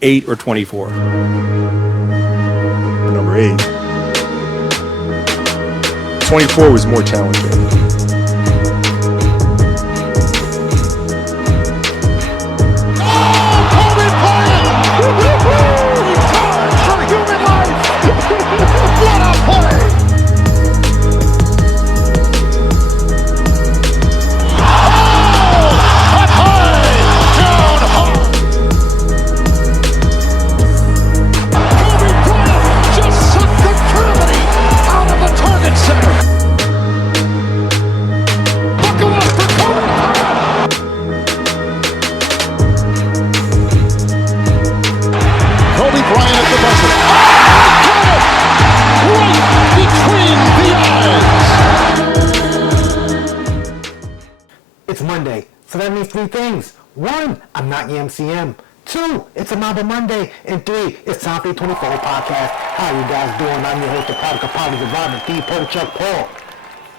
8 or 24? Number 8. 24 was more challenging. It's Monday, so that means 3 things. 1, I'm not your MCM. 2, it's a Mamba Monday. And 3, it's time for the 24 podcast. How you guys doing? I'm your host, the product of Poverty Environment, the Paul Chuck Paul.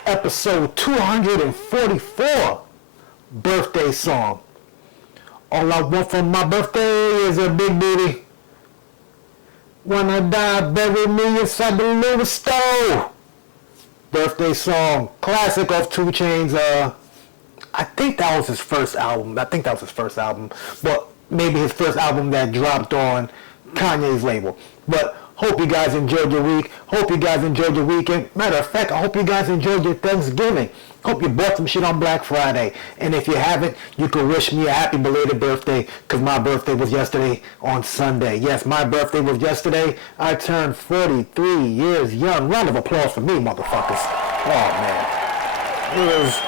Episode 244, birthday song. All I want for my birthday is a big booty. When I die, bury me inside the Louis stove. Birthday song, classic of 2 Chainz. I think that was his first album. But maybe his first album that dropped on Kanye's label. But hope you guys enjoyed your week. Hope you guys enjoyed your weekend. Matter of fact, I hope you guys enjoyed your Thanksgiving. Hope you bought some shit on Black Friday. And if you haven't, you can wish me a happy belated birthday, because my birthday was yesterday on Sunday. Yes, my birthday was yesterday. I turned 43 years young. Round of applause for me, motherfuckers. Oh, man. It was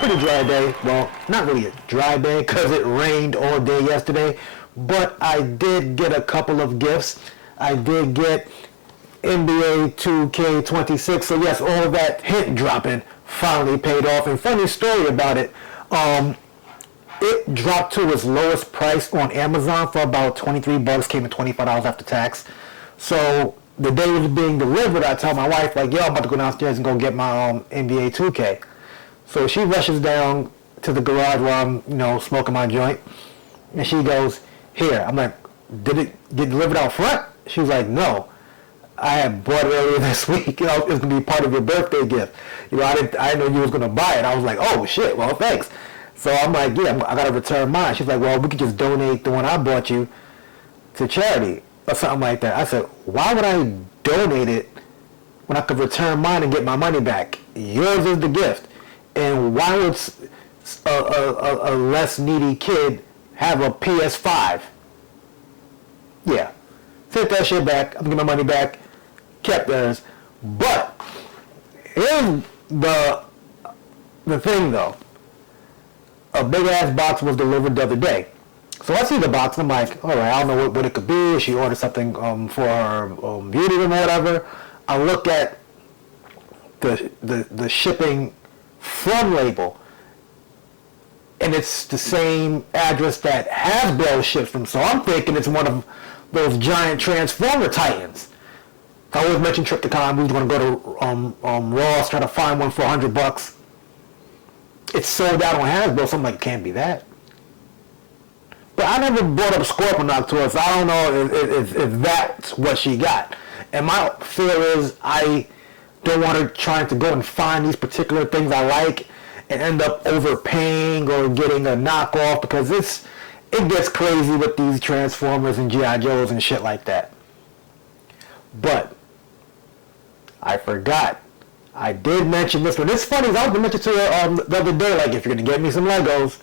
pretty dry day. Well, not really a dry day, because it rained all day yesterday. But I did get a couple of gifts. I did get NBA 2K26. So yes, all that hint dropping finally paid off. And funny story about it, it dropped to its lowest price on Amazon for about $23, came in $25 after tax. So the day it was being delivered, I told my wife, like, yo, I'm about to go downstairs and go get my NBA 2K. So she rushes down to the garage while I'm, smoking my joint. And she goes, here. I'm like, did it get delivered out front? She was like, no. I had bought it earlier this week. It's going to be part of your birthday gift. I didn't know you was going to buy it. I was like, oh, shit. Well, thanks. So I'm like, yeah, I got to return mine. She's like, well, we could just donate the one I bought you to charity or something like that. I said, why would I donate it when I could return mine and get my money back? Yours is the gift. And why would a less needy kid have a PS5? Yeah. Sent that shit back. I'm going to get my money back. Kept theirs. But here's the thing, though. A big-ass box was delivered the other day. So I see the box, and I'm like, all right, I don't know what it could be. She ordered something for her beauty room or whatever. I look at the shipping from label, and it's the same address that Hasbro ships from. So I'm thinking it's one of those giant Transformer Titans. I always mention Triptychon. We was going to go to Ross, try to find one for $100. It's sold out on Hasbro, so I'm like, it can't be that. But I never brought up Scorponok to her, so I don't know if that's what she got. And my fear is I don't want her trying to go and find these particular things I like and end up overpaying or getting a knockoff, because it gets crazy with these Transformers and G.I. Joes and shit like that. But I forgot. I did mention this one. It's funny, I was going to mention to her the other day, like, if you're going to get me some Legos,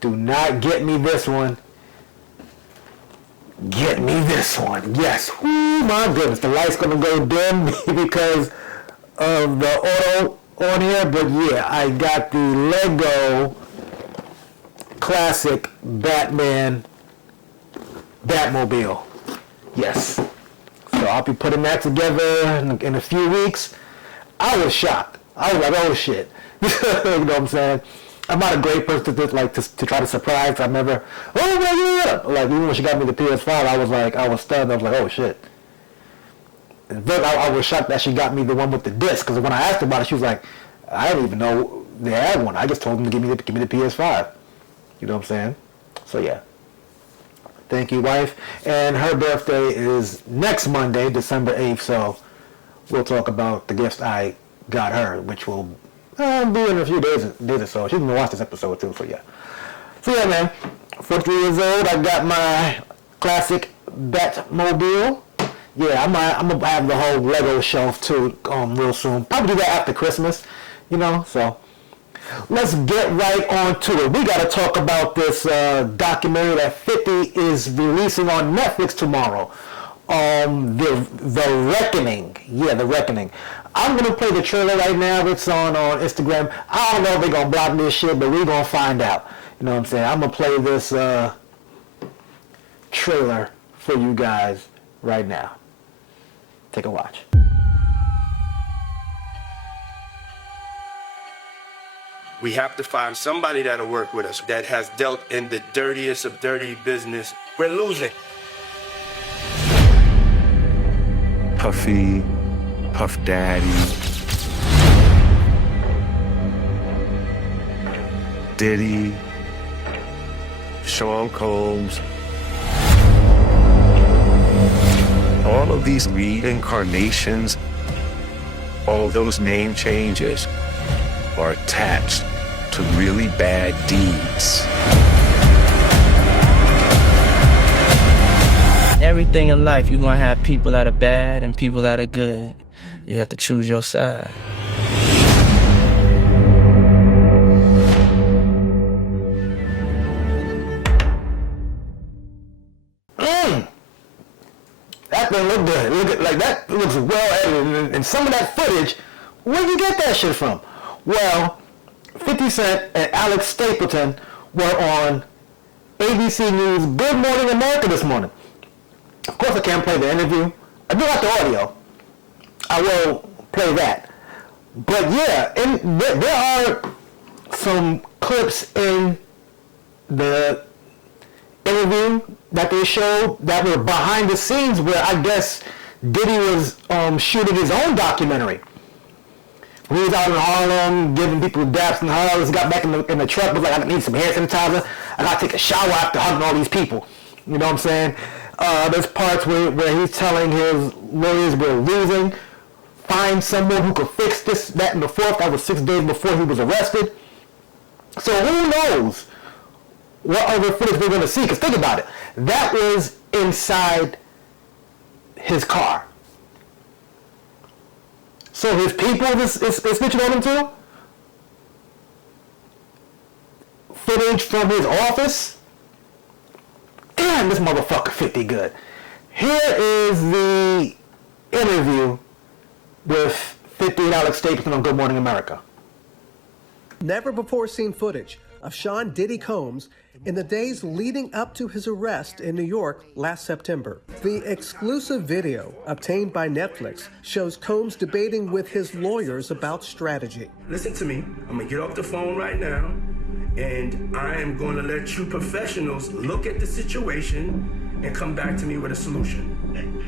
do not get me this one. Get me this one. Yes. Ooh, my goodness. The light's going to go dim because of the auto on here. But yeah, I got the Lego classic Batmobile. Yes. So I'll be putting that together in a few weeks. I was shocked. I was like, oh shit. You know what I'm saying? I'm not a great person to try to surprise. I've never, oh my god! Like, even when she got me the PS5, I was stunned. I was like, oh shit. But I was shocked that she got me the one with the disc, because when I asked her about it, she was like, I didn't even know they had one. I just told them to give me the PS5. You know what I'm saying? So yeah. Thank you, wife. And her birthday is next Monday, December 8th, so we'll talk about the gifts I got her, which will be in a few days or so. She's going to watch this episode, too, so yeah. So yeah, man, 43 years old, I got my classic Batmobile. Yeah, I'm going to have the whole Lego shelf, too, real soon. Probably do that after Christmas, you know, so... Let's get right on to it. We got to talk about this documentary that 50 is releasing on Netflix tomorrow. The Reckoning. Yeah, The Reckoning. I'm going to play the trailer right now. It's on Instagram. I don't know if they're going to block this shit, but we're going to find out. You know what I'm saying? I'm going to play this trailer for you guys right now. Take a watch. We have to find somebody that'll work with us that has dealt in the dirtiest of dirty business. We're losing. Puffy, Puff Daddy, Diddy, Sean Combs. All of these reincarnations, all those name changes are attached to really bad deeds. Everything in life, you're gonna have people that are bad and people that are good. You have to choose your side. That thing look good. Like that looks well edited. And some of that footage, where'd you get that shit from? Well, 50 Cent and Alex Stapleton were on ABC News Good Morning America this morning. Of course, I can't play the interview. I do like the audio. I will play that. But yeah, there are some clips in the interview that they showed that were behind the scenes where I guess Diddy was shooting his own documentary. He was out in Harlem giving people daps and hugs. Got back in the truck, was like, I need some hand sanitizer. I got to take a shower after hugging all these people. You know what I'm saying? There's parts where he's telling his lawyers we're losing. Find someone who could fix this, that, and the fourth. That was 6 days before he was arrested. So who knows what other footage we're going to see? Because think about it. That was inside his car. So his people is snitching on him too? Footage from his office? Damn, this motherfucker 50 good. Here is the interview with 50 and Alex Stapleton on Good Morning America. Never before seen footage of Sean Diddy Combs in the days leading up to his arrest in New York last September. The exclusive video obtained by Netflix shows Combs debating with his lawyers about strategy. Listen to me. I'm going to get off the phone right now, and I am going to let you professionals look at the situation and come back to me with a solution.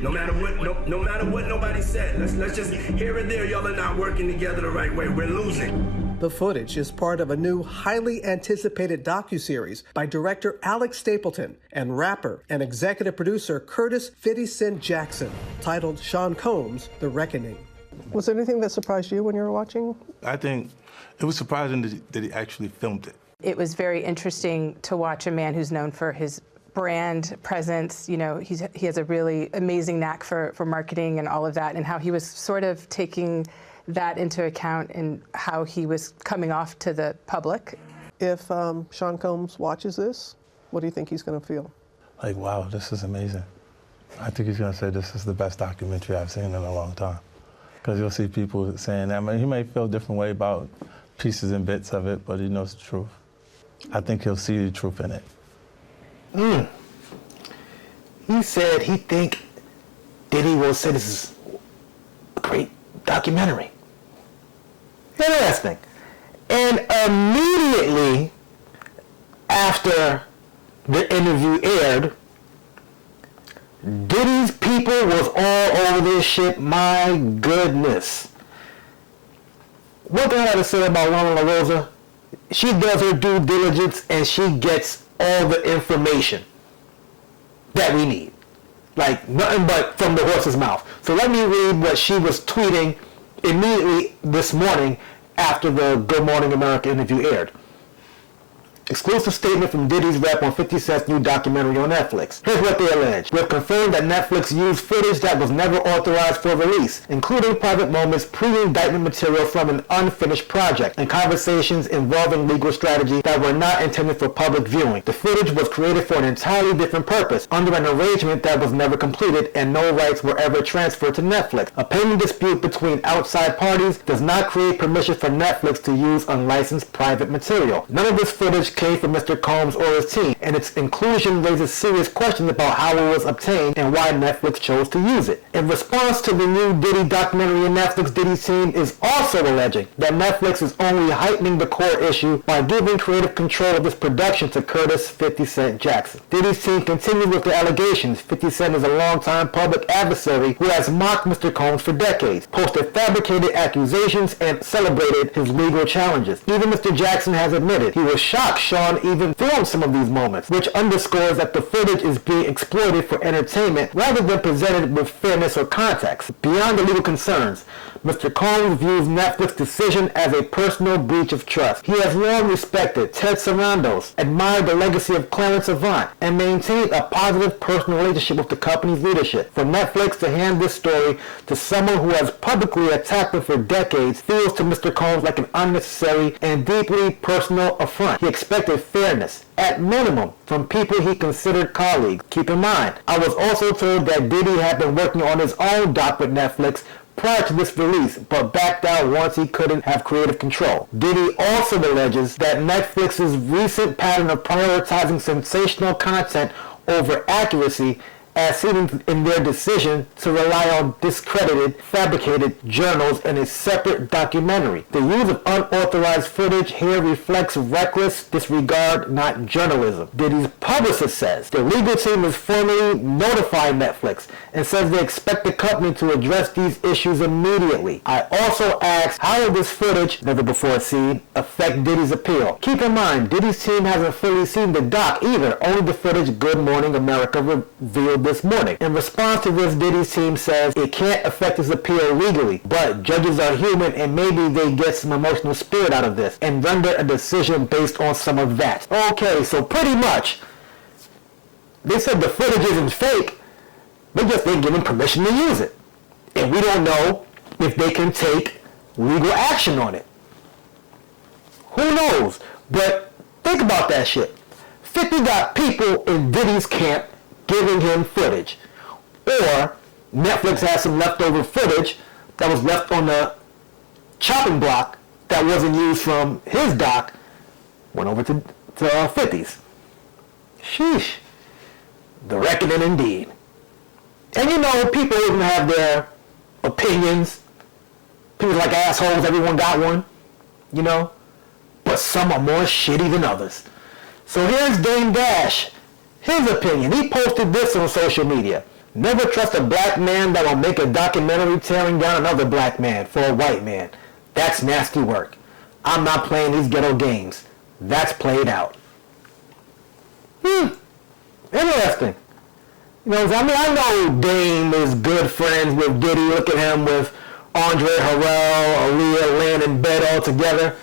No matter what nobody said. Let's just, here and there, y'all are not working together the right way. We're losing. The footage is part of a new, highly anticipated docuseries by director Alex Stapleton and rapper and executive producer Curtis 50 Cent Jackson, titled Sean Combs, The Reckoning. Was there anything that surprised you when you were watching? I think it was surprising that he actually filmed it. It was very interesting to watch a man who's known for his brand presence. You know, he has a really amazing knack for marketing and all of that, and how he was sort of taking that into account in how he was coming off to the public. If Sean Combs watches this, what do you think he's going to feel? Like, wow, this is amazing. I think he's going to say this is the best documentary I've seen in a long time. Because you'll see people saying that. I mean, he may feel a different way about pieces and bits of it, but he knows the truth. I think he'll see the truth in it. He said he think Diddy will say this is a great documentary. Interesting. And immediately after the interview aired, Diddy's people was all over this shit. My goodness. One thing I gotta say about Lana Rosa, she does her due diligence and she gets all the information. that we need. Like, nothing but from the horse's mouth. So let me read what she was tweeting immediately this morning after the Good Morning America interview aired. Exclusive statement from Diddy's rep on 50 Cent's new documentary on Netflix. Here's what they allege. We have confirmed that Netflix used footage that was never authorized for release, including private moments, pre-indictment material from an unfinished project, and conversations involving legal strategy that were not intended for public viewing. The footage was created for an entirely different purpose, under an arrangement that was never completed, and no rights were ever transferred to Netflix. A pending dispute between outside parties does not create permission for Netflix to use unlicensed private material. None of this footage came from Mr. Combs or his team, and its inclusion raises serious questions about how it was obtained and why Netflix chose to use it. In response to the new Diddy documentary on Netflix, Diddy's team is also alleging that Netflix is only heightening the core issue by giving creative control of this production to Curtis 50 Cent Jackson. Diddy's team continued with the allegations. 50 Cent is a longtime public adversary who has mocked Mr. Combs for decades, posted fabricated accusations, and celebrated his legal challenges. Even Mr. Jackson has admitted he was shocked Sean even filmed some of these moments, which underscores that the footage is being exploited for entertainment rather than presented with fairness or context. Beyond the legal concerns, Mr. Combs views Netflix's decision as a personal breach of trust. He has long respected Ted Sarandos, admired the legacy of Clarence Avant, and maintained a positive personal relationship with the company's leadership. For Netflix to hand this story to someone who has publicly attacked him for decades feels to Mr. Combs like an unnecessary and deeply personal affront. He expected fairness, at minimum, from people he considered colleagues. Keep in mind, I was also told that Diddy had been working on his own doc with Netflix prior to this release, but backed out once he couldn't have creative control. Diddy also alleges that Netflix's recent pattern of prioritizing sensational content over accuracy as seen in their decision to rely on discredited, fabricated journals in a separate documentary. The use of unauthorized footage here reflects reckless disregard, not journalism. Diddy's publicist says the legal team is formally notifying Netflix and says they expect the company to address these issues immediately. I also asked, how will this footage, never before seen, affect Diddy's appeal? Keep in mind, Diddy's team hasn't fully seen the doc either, only the footage Good Morning America revealed this morning. In response to this, Diddy's team says it can't affect his appeal legally, but judges are human and maybe they get some emotional spirit out of this and render a decision based on some of that. Okay, so pretty much, they said the footage isn't fake, they just ain't given permission to use it. And we don't know if they can take legal action on it. Who knows? But think about that shit. 50 got people in Diddy's camp giving him footage. Or Netflix has some leftover footage that was left on the chopping block that wasn't used from his doc, went over to 50's. Sheesh. The reckoning indeed. And you know, people even have their opinions. People like assholes, everyone got one, you know? But some are more shitty than others. So here's Dame Dash. His opinion. He posted this on social media. Never trust a black man that will make a documentary tearing down another black man for a white man. That's nasty work. I'm not playing these ghetto games. That's played out. Interesting. You know, I mean, I know Dame is good friends with Diddy. Look at him with Andre Harrell, Aaliyah laying in bed all together.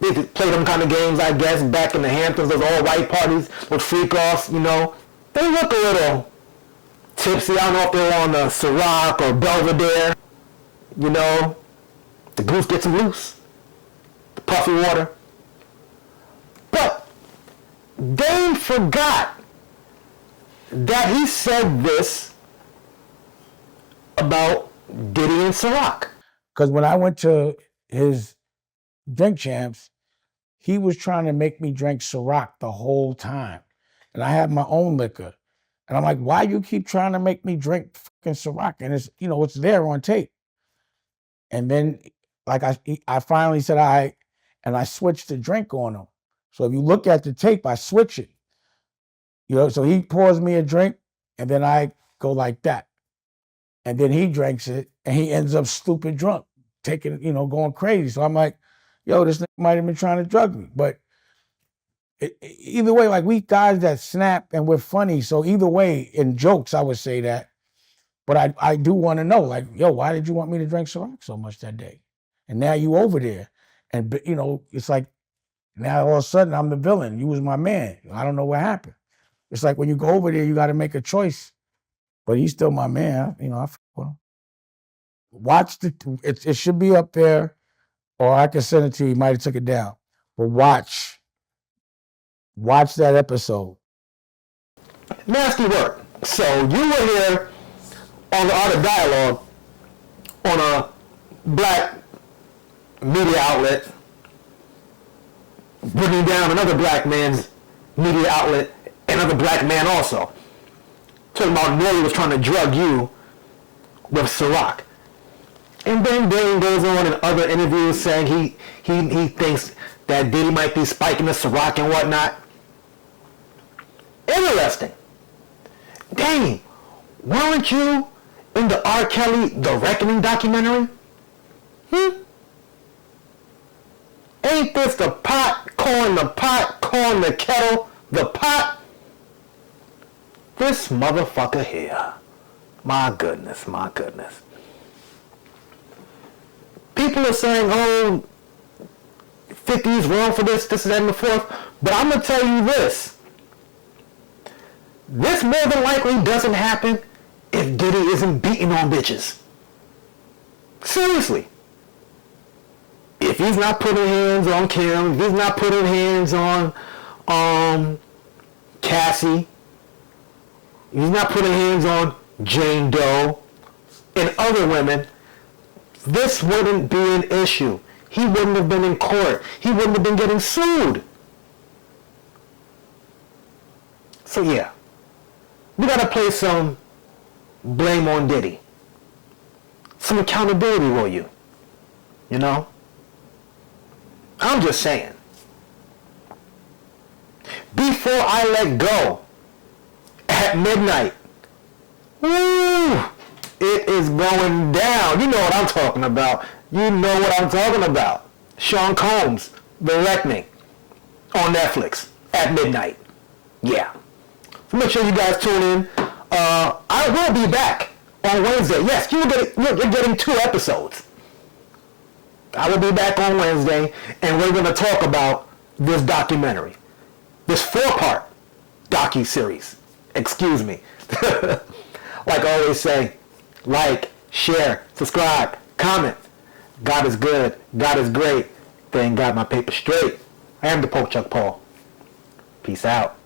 They could play them kind of games, I guess, back in the Hamptons, those all-white parties with freak-offs, you know. They look a little tipsy. I don't know if they're on the Ciroc or Belvedere. You know, the goose gets them loose. The puffy water. But Dame forgot that he said this about Diddy and Ciroc. Because when I went to his Drink Champs, he was trying to make me drink Ciroc the whole time. And I had my own liquor. And I'm like, why you keep trying to make me drink fucking Ciroc? And it's, you know, it's there on tape. And then, like, I finally said, all right, and I switched the drink on him. So if you look at the tape, I switch it. You know, so he pours me a drink, and then I go like that. And then he drinks it, and he ends up stupid drunk, taking, you know, going crazy. So I'm like, yo, this nigga might have been trying to drug me. But either way, like we guys that snap and we're funny. So either way, in jokes, I would say that. But I do want to know, like, yo, why did you want me to drink Ciroc so much that day? And now you over there. And, you know, it's like, now all of a sudden I'm the villain. You was my man. I don't know what happened. It's like when you go over there, you got to make a choice. But he's still my man. You know, I fuck with him. Watch it should be up there, or I can send it to you. You might have took it down. But watch that episode. Nasty work. So you were here on the Art of Dialogue on a black media outlet, bringing down another black man's media outlet, another black man also. Talking about Nori was trying to drug you with Ciroc. And then Gerring goes on in other interviews saying he thinks that Diddy might be spiking the Ciroc and whatnot. Interesting. Dang, weren't you in the R. Kelly The Reckoning documentary? Ain't this the pot calling the kettle the pot? This motherfucker here. My goodness. People are saying, oh, 50 is wrong for this, that, and the fourth. But I'm going to tell you this. This more than likely doesn't happen if Diddy isn't beating on bitches. Seriously. If he's not putting hands on Kim, if he's not putting hands on Cassie, if he's not putting hands on Jane Doe and other women, this wouldn't be an issue. He wouldn't have been in court. He wouldn't have been getting sued. So yeah, we gotta play some blame on Diddy. Some accountability, will you? You know? I'm just saying. Before I let go at midnight, woo, it is going down. You know what I'm talking about. Sean Combs, The Reckoning, on Netflix at midnight. Yeah. So make sure you guys tune in. I will be back on Wednesday. Yes, you're getting 2 episodes. I will be back on Wednesday, and we're going to talk about this documentary. This 4-part docu-series. Excuse me. Like I always say, like, share, subscribe, comment. God is good. God is great. Thank God my paper straight. I am the Pork Chuck Paul. Peace out.